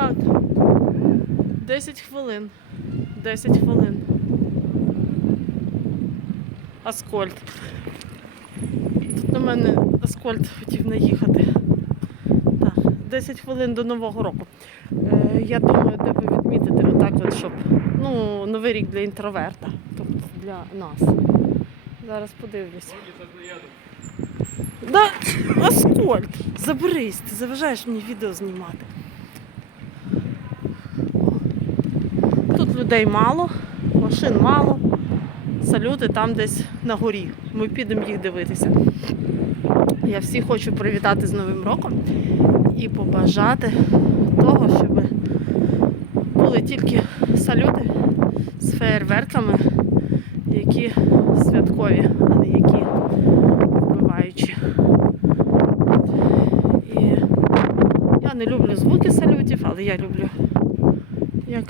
Так. 10 хвилин. 10 хвилин. Аскольд. Тут на мене Аскольд хотів наїхати. Так, 10 хвилин до Нового року. Е, я думаю, треба відмітити отак, от, щоб ну, новий рік для інтроверта, тобто для нас. Зараз подивлюся. Да, Аскольд, заберись, ти заважаєш мені відео знімати. Тут людей мало, машин мало, салюти там десь на горі. Ми підемо їх дивитися. Я всіх хочу привітати з Новим роком і побажати того, щоб були тільки салюти з феєрверками, які святкові, а не які вбиваючі. І я не люблю звуки салютів, але я люблю, як